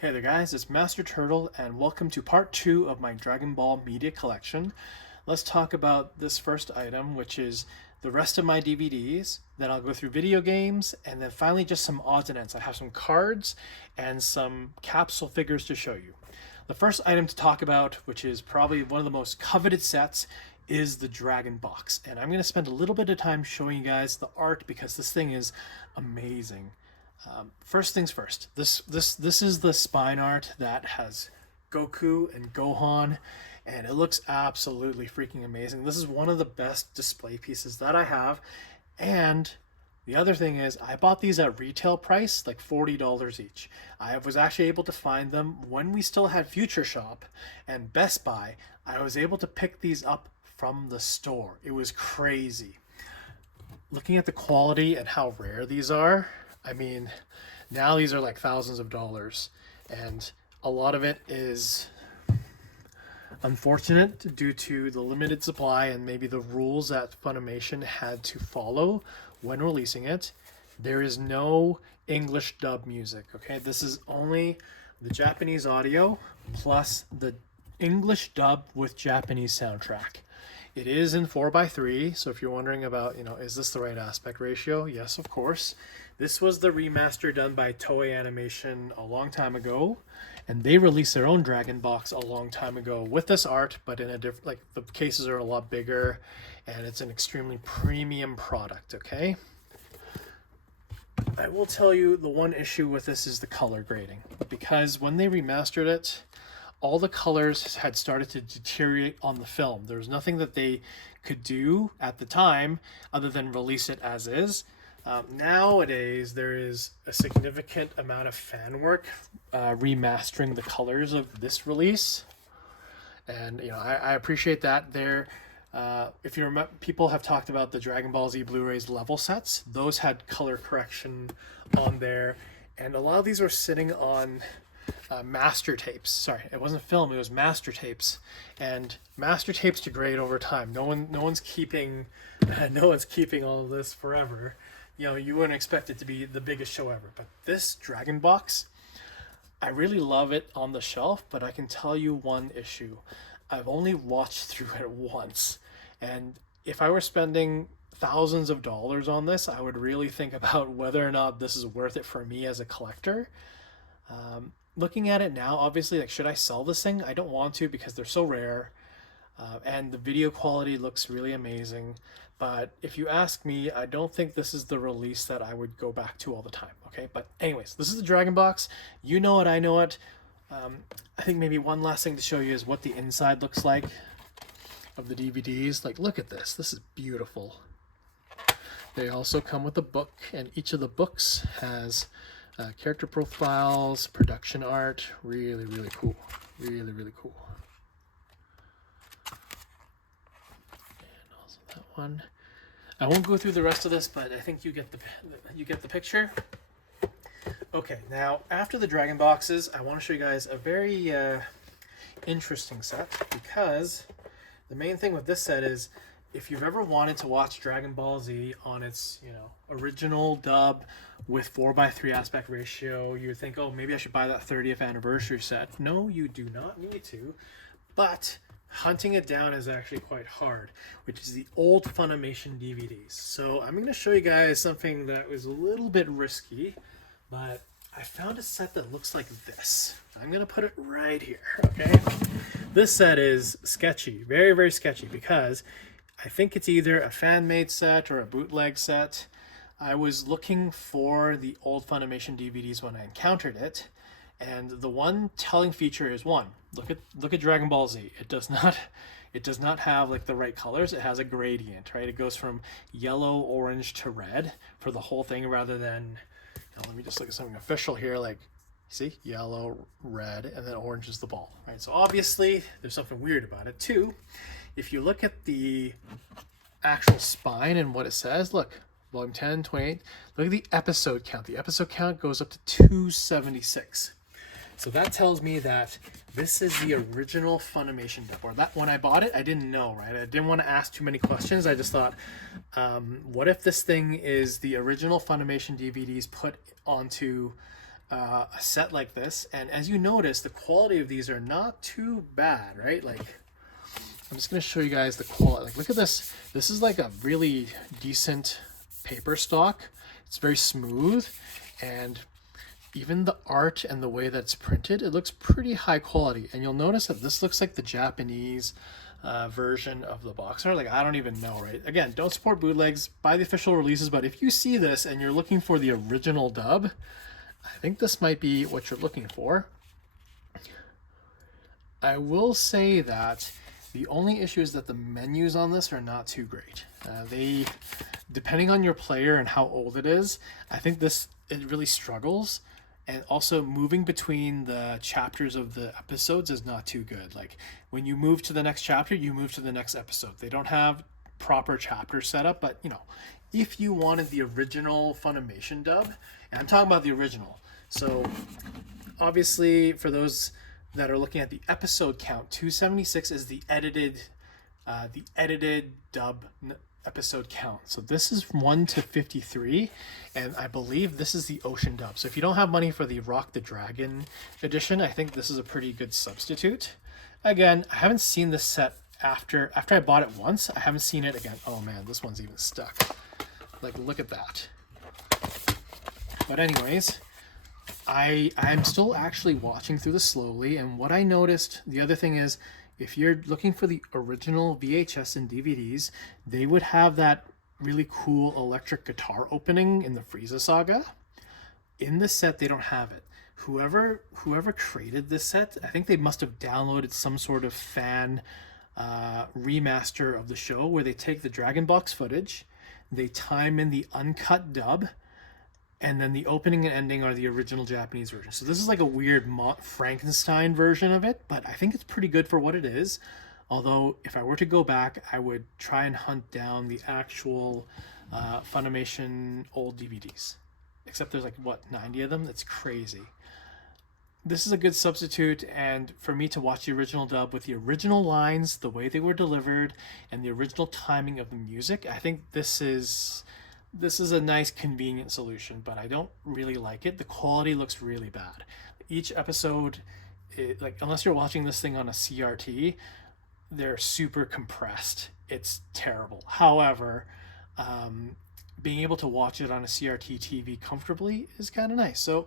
Hey there guys, it's Master Turtle and welcome to part 2 of my Dragon Ball media collection. Let's talk about this first item, which is the rest of my DVDs. Then I'll go through video games and then finally just some odds and ends. I have some cards and some capsule figures to show you. The first item to talk about, which is probably one of the most coveted sets, is the Dragon Box. And I'm going to spend a little bit of time showing you guys the art because this thing is amazing. First things first, this is the spine art that has Goku and Gohan, and it looks absolutely freaking amazing. This is one of the best display pieces that I have, and the other thing is I bought these at retail price, like $40 each. I was actually able to find them when we still had Future Shop and Best Buy. I was able to pick these up from the store. It was crazy. Looking at the quality and how rare these are, I mean, now these are like thousands of dollars, and a lot of it is unfortunate due to the limited supply and maybe the rules that Funimation had to follow when releasing it. There is no English dub music, okay? This is only the Japanese audio plus the English dub with Japanese soundtrack. It is in 4:3, so if you're wondering about, is this the right aspect ratio? Yes, of course. This was the remaster done by Toei Animation a long time ago, and they released their own Dragon Box a long time ago with this art, but in a different, like the cases are a lot bigger, and it's an extremely premium product, okay? I will tell you the one issue with this is the color grading, because when they remastered it, all the colors had started to deteriorate on the film. There was nothing that they could do at the time other than release it as is. Nowadays, there is a significant amount of fan work remastering the colors of this release, and I appreciate that. If you remember, people have talked about the Dragon Ball Z Blu-rays level sets. Those had color correction on there, and a lot of these were sitting on master tapes. Sorry, it wasn't film, it was master tapes, and master tapes degrade over time. No one's keeping all of this forever. You wouldn't expect it to be the biggest show ever, but this Dragon Box, I really love it on the shelf, but I can tell you one issue. I've only watched through it once, and if I were spending thousands of dollars on this, I would really think about whether or not this is worth it for me as a collector. Looking at it now, obviously, like, should I sell this thing? I don't want to because they're so rare, and the video quality looks really amazing. But if you ask me, I don't think this is the release that I would go back to all the time, okay? But anyways, this is the Dragon Box. You know it, I know it. I think maybe one last thing to show you is what the inside looks like of the DVDs. Like, look at this. This is beautiful. They also come with a book, and each of the books has character profiles, production art. Really, really cool. Really, really cool. And also that one. I won't go through the rest of this, but I think you get the picture. Okay, now after the Dragon Boxes, I want to show you guys a very interesting set, because the main thing with this set is if you've ever wanted to watch Dragon Ball Z on its original dub with 4:3 aspect ratio, you think, oh, maybe I should buy that 30th anniversary set. No, you do not need to, but hunting it down is actually quite hard, which is the old Funimation DVDs. So I'm going to show you guys something that was a little bit risky, but I found a set that looks like this. I'm going to put it right here, okay? This set is sketchy, very, very sketchy, because I think it's either a fan-made set or a bootleg set. I was looking for the old Funimation DVDs when I encountered it, and the one telling feature is one. Look at Dragon Ball Z. It does not have like the right colors. It has a gradient, right? It goes from yellow, orange to red for the whole thing, rather than let me just look at something official here, like, see, yellow, red, and then orange is the ball, right? So obviously there's something weird about it too. If you look at the actual spine and what it says, look, volume 10, 28, look at the episode count. The episode count goes up to 276. So that tells me that this is the original Funimation dub. Or that when I bought it, I didn't know, right? I didn't want to ask too many questions. I just thought, what if this thing is the original Funimation DVDs put onto a set like this. And as you notice, the quality of these are not too bad, right? Like, I'm just going to show you guys the quality. Like, look at this. This is like a really decent paper stock. It's very smooth, and even the art and the way that's printed, it looks pretty high quality. And you'll notice that this looks like the Japanese version of the box art. Like, I don't even know, right? Again, don't support bootlegs, buy the official releases, but if you see this and you're looking for the original dub, I think this might be what you're looking for. I will say that the only issue is that the menus on this are not too great. They, depending on your player and how old it is, I think it really struggles. And also moving between the chapters of the episodes is not too good. Like, when you move to the next chapter, you move to the next episode. They don't have proper chapter setup, but you know, if you wanted the original Funimation dub, and I'm talking about the original. So obviously for those that are looking at the episode count, 276 is the edited dub episode count. So this is 1 to 53, and I believe this is the Ocean dub. So if you don't have money for the Rock the Dragon edition, I think this is a pretty good substitute. Again, I haven't seen this set after I bought it once. I haven't seen it again. Oh man, this one's even stuck. Like, look at that. But anyways, I'm still actually watching through this slowly, and what I noticed, the other thing is, if you're looking for the original VHS and DVDs, they would have that really cool electric guitar opening in the Frieza saga. In this set, they don't have it. Whoever created this set, I think they must have downloaded some sort of fan remaster of the show where they take the Dragon Box footage, they time in the uncut dub, and then the opening and ending are the original Japanese version. So this is like a weird Frankenstein version of it, but I think it's pretty good for what it is. Although, if I were to go back, I would try and hunt down the actual Funimation old DVDs. Except there's like, what, 90 of them? That's crazy. This is a good substitute, and for me to watch the original dub with the original lines, the way they were delivered, and the original timing of the music, I think this is a nice convenient solution, but I don't really like it. The quality looks really bad. Each episode, like, unless you're watching this thing on a CRT, they're super compressed. It's terrible. However, being able to watch it on a CRT TV comfortably is kind of nice. So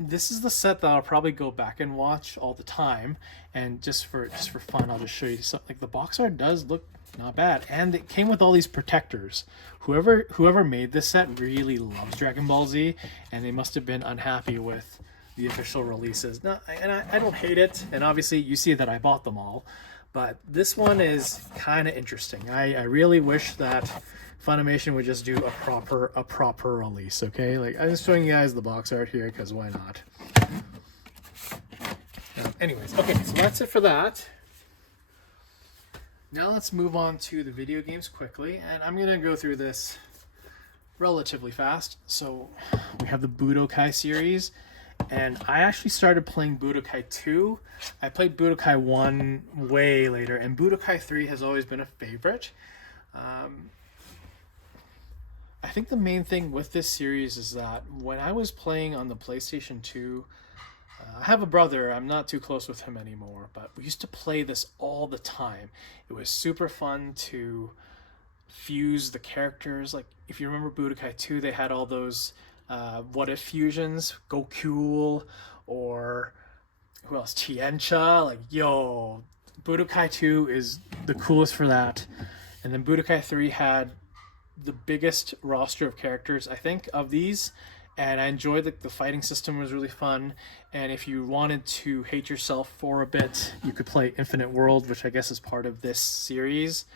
this is the set that I'll probably go back and watch all the time, and just for fun, I'll just show you something. Like, the box art does look not bad, and it came with all these protectors. Whoever made this set really loves Dragon Ball Z, and they must have been unhappy with the official releases. No, and I don't hate it, and obviously you see that I bought them all, but this one is kind of interesting. I really wish that Funimation would just do a proper release. Okay, like, I'm just showing you guys the box art here because why not? Anyways, okay, so that's it for that. Now let's move on to the video games quickly, and I'm going to go through this relatively fast. So we have the Budokai series, and I actually started playing Budokai 2. I played Budokai 1 way later, and Budokai 3 has always been a favorite. I think the main thing with this series is that when I was playing on the PlayStation 2, I have a brother. I'm not too close with him anymore, but we used to play this all the time. It was super fun to fuse the characters. Like, if you remember Budokai 2, they had all those what if fusions, Goku, or who else, Tiencha. Like, yo, Budokai 2 is the coolest for that. And then Budokai 3 had the biggest roster of characters, I think, of these, and I enjoyed the fighting system was really fun. And if you wanted to hate yourself for a bit, you could play Infinite World, which I guess is part of this series.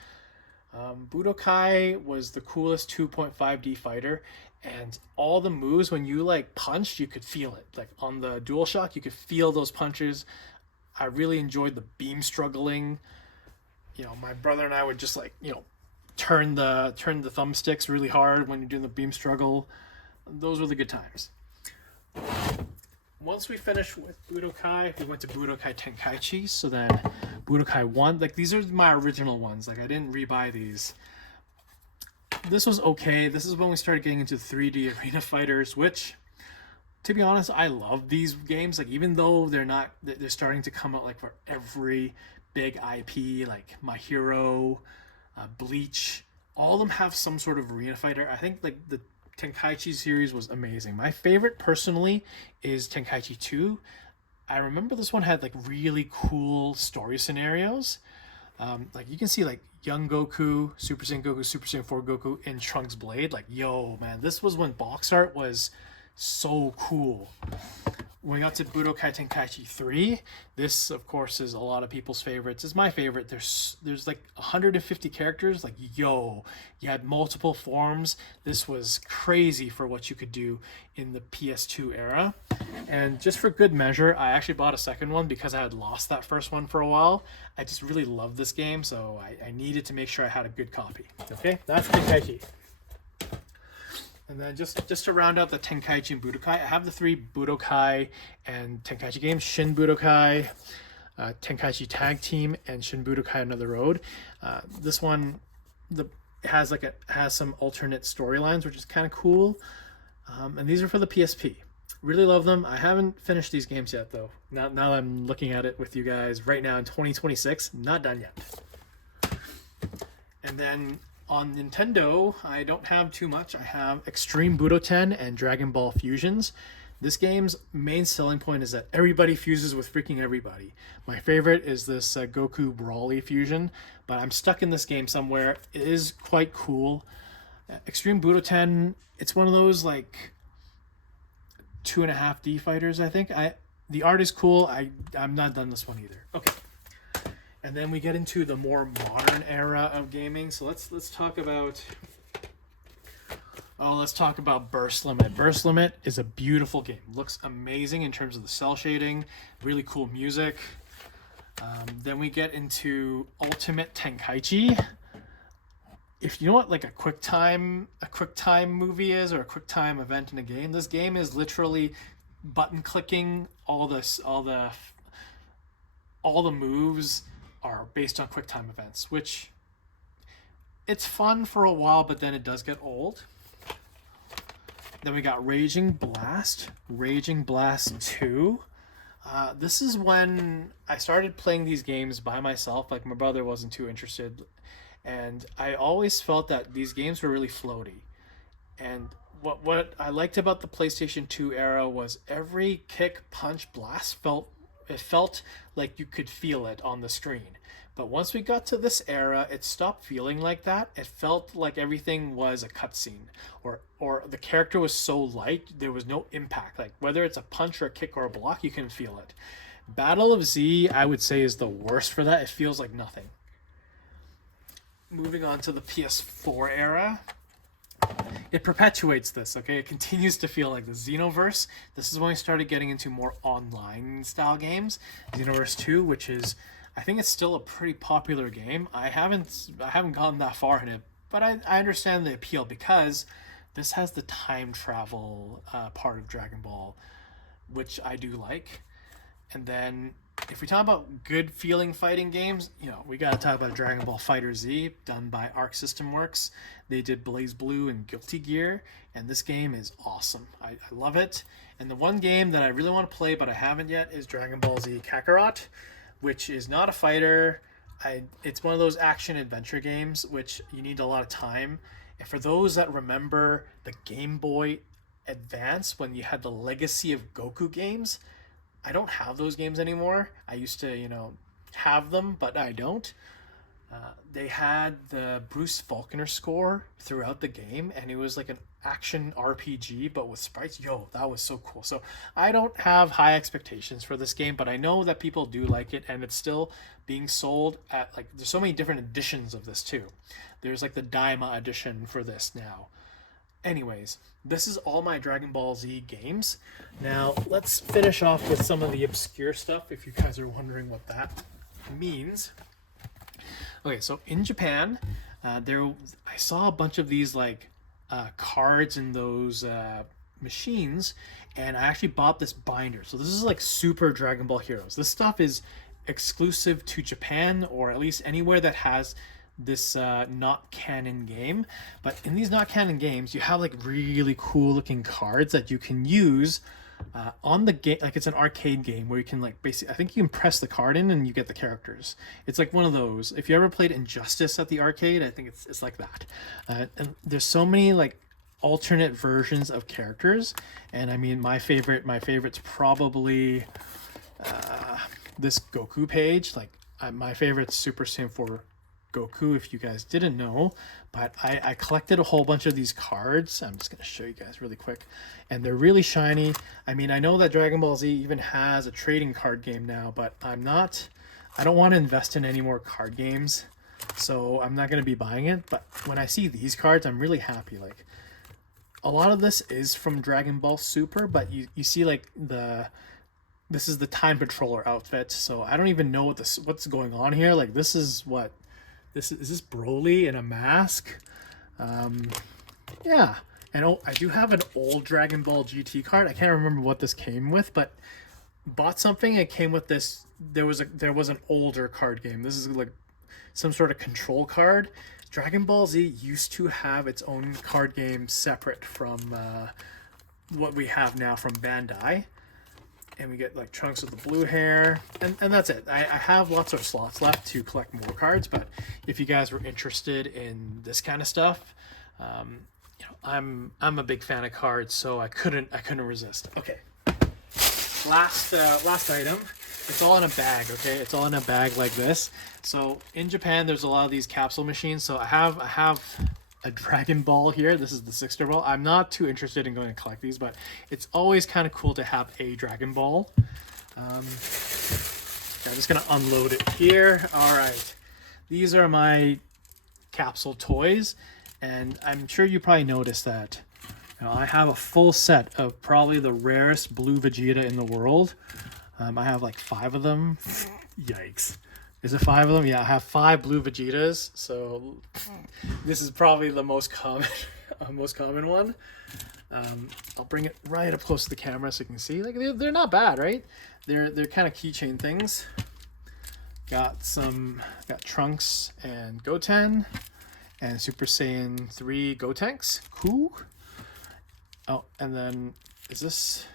Budokai was the coolest 2.5D fighter, and all the moves, when you like punched, you could feel it. Like on the DualShock, you could feel those punches. I really enjoyed the beam struggling. You know, my brother and I would just like, you know, turn the thumbsticks really hard when you're doing the beam struggle. Those were the good times. Once we finished with Budokai, we went to Budokai Tenkaichi. So then Budokai 1, like, these are my original ones. Like, I didn't rebuy these. This was okay. This is when we started getting into 3D arena fighters, which to be honest, I love these games. Like, even though they're starting to come out like for every big IP, like My Hero, Bleach, all of them have some sort of arena fighter. I think like the Tenkaichi series was amazing. My favorite personally is Tenkaichi 2. I remember this one had like really cool story scenarios. Like you can see like young Goku, Super Saiyan Goku, Super Saiyan 4 Goku in Trunks Blade. Like, yo, man, this was when box art was so cool. When we got to Budokai Tenkaichi 3, this of course is a lot of people's favorites. It's my favorite. There's like 150 characters. Like, yo, you had multiple forms. This was crazy for what you could do in the PS2 era. And just for good measure, I actually bought a second one because I had lost that first one for a while. I just really love this game, so I needed to make sure I had a good copy. Okay, that's Tenkaichi. And then just to round out the Tenkaichi and Budokai, I have the 3 Budokai and Tenkaichi games: Shin Budokai, Tenkaichi Tag Team, and Shin Budokai Another Road. This one has some alternate storylines, which is kind of cool. And these are for the PSP. Really love them. I haven't finished these games yet, though. Now that I'm looking at it with you guys right now in 2026, not done yet. And then on Nintendo, I don't have too much. I have Extreme Budoten and Dragon Ball Fusions. This game's main selling point is that everybody fuses with freaking everybody. My favorite is this Goku Brawly fusion, but I'm stuck in this game somewhere. It is quite cool. Extreme Budoten, it's one of those like 2.5D fighters, I think. The art is cool. I'm not done this one either. Okay. And then we get into the more modern era of gaming. So let's talk about Burst Limit. Burst Limit is a beautiful game. Looks amazing in terms of the cell shading, really cool music. Then we get into Ultimate Tenkaichi. If you know what like a quick time movie is, or a quick time event in a game, this game is literally button clicking. All the moves are based on quick time events, which it's fun for a while, but then it does get old. Then we got Raging Blast 2. This is when I started playing these games by myself. Like, my brother wasn't too interested, and I always felt that these games were really floaty. And what I liked about the PlayStation 2 era was every kick, punch, blast felt like you could feel it on the screen. But once we got to this era, it stopped feeling like that. It felt like everything was a cutscene, or the character was so light, there was no impact. Like, whether it's a punch or a kick or a block, you can feel it. Battle of Z, I would say, is the worst for that. It feels like nothing. Moving on to the PS4 era, it perpetuates this, okay? It continues to feel like the Xenoverse. This is when we started getting into more online style games. Xenoverse 2, which is, I think it's still a pretty popular game. I haven't gone that far in it, but I understand the appeal because this has the time travel part of Dragon Ball, which I do like. And then if we talk about good feeling fighting games, we got to talk about Dragon Ball Fighter Z, done by Arc System Works. They did Blaze Blue and Guilty Gear, and this game is awesome. I love it. And the one game that I really want to play but I haven't yet is Dragon Ball Z Kakarot, which is not a fighter. It's one of those action adventure games which you need a lot of time. And for those that remember the Game Boy Advance, when you had the Legacy of Goku games, I don't have those games anymore. I used to, have them, but I don't. They had the Bruce Faulkner score throughout the game, and it was like an action RPG, but with sprites. Yo, that was so cool. So I don't have high expectations for this game, but I know that people do like it, and it's still being sold at, like, there's so many different editions of this too. There's like the Daima edition for this now. Anyways, this is all my Dragon Ball Z games. Now, let's finish off with some of the obscure stuff, if you guys are wondering what that means. Okay, so in Japan, I saw a bunch of these like cards in those machines, and I actually bought this binder. So this is like Super Dragon Ball Heroes. This stuff is exclusive to Japan, or at least anywhere that has this not canon game. But in these not canon games, you have like really cool looking cards that you can use on the game. Like, it's an arcade game where you can, like, basically, I think you can press the card in and you get the characters. It's like one of those. If you ever played Injustice at the arcade, I think it's like that. And there's so many, like, alternate versions of characters, and I mean, my favorite's probably this Goku page. Like, my favorite's Super Saiyan 4 Goku, if you guys didn't know. But I collected a whole bunch of these cards. I'm just going to show you guys really quick, and they're really shiny. I mean, I know that Dragon Ball Z even has a trading card game now, but I don't want to invest in any more card games, so I'm not going to be buying it. But when I see these cards, I'm really happy. Like, a lot of this is from Dragon Ball Super, but you see, like, this is the Time Patroller outfit, so I don't even know what's going on here. Like, this is this Broly in a mask? Yeah. And oh, I do have an old Dragon Ball GT card. I can't remember what this came with, but bought something. It came with this. There was an older card game. This is like some sort of control card. Dragon Ball Z used to have its own card game separate from what we have now from Bandai. And we get, like, Trunks with the blue hair, and that's it. I have lots of slots left to collect more cards, but if you guys were interested in this kind of stuff, you know, I'm a big fan of cards, so I couldn't resist. Okay, last item. It's all in a bag. Okay, it's all in a bag like this. So in Japan, there's a lot of these capsule machines. So I have a Dragon Ball here. This is the 6-star ball. I'm not too interested in going to collect these, but it's always kind of cool to have a Dragon Ball. I'm just gonna unload it here. All right, these are my capsule toys, and I'm sure you probably noticed that, you know, I have a full set of probably the rarest blue Vegeta in the world. I have like 5 of them. Yikes. Is it 5 of them? Yeah, I have 5 blue Vegetas. So this is probably the most common one. I'll bring it right up close to the camera so you can see. Like, they're not bad, right? They're kind of keychain things. Got Trunks and Goten and Super Saiyan 3 Gotenks. Cool. Oh, and then is this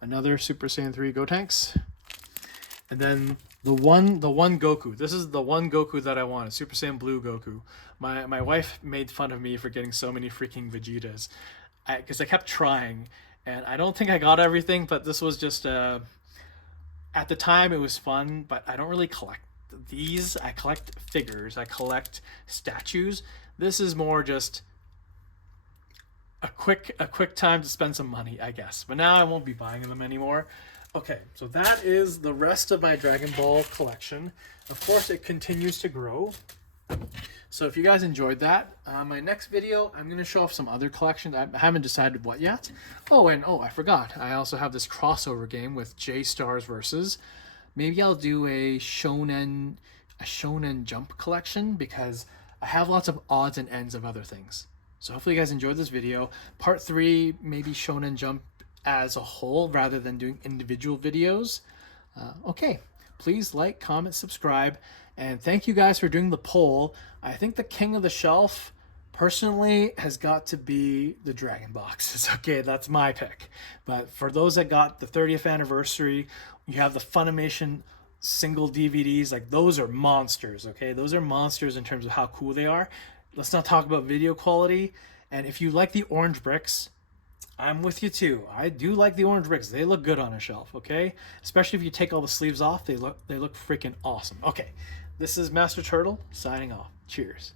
another Super Saiyan 3 Gotenks? And then the one Goku. This is the one Goku that I wanted, Super Saiyan Blue Goku. My wife made fun of me for getting so many freaking Vegetas, because I kept trying, and I don't think I got everything. But this was just at the time it was fun. But I don't really collect these. I collect figures. I collect statues. This is more just a quick time to spend some money, I guess. But now I won't be buying them anymore. Okay, so that is the rest of my Dragon Ball collection. Of course, it continues to grow. So if you guys enjoyed that, my next video, I'm going to show off some other collections. I haven't decided what yet. Oh, and I forgot. I also have this crossover game with J-Stars versus. Maybe I'll do a Shonen Jump collection, because I have lots of odds and ends of other things. So hopefully you guys enjoyed this video. Part 3, maybe Shonen Jump as a whole rather than doing individual videos. Okay, please like, comment, subscribe, and thank you guys for doing the poll. I think the king of the shelf personally has got to be the Dragon boxes. Okay, that's my pick. But for those that got the 30th anniversary, you have the Funimation single DVDs. Like, those are monsters. Okay, those are monsters in terms of how cool they are. Let's not talk about video quality. And if you like the orange bricks, I'm with you too. I do like the orange bricks. They look good on a shelf, okay? Especially if you take all the sleeves off, they look freaking awesome. Okay, this is Master Turtle signing off. Cheers.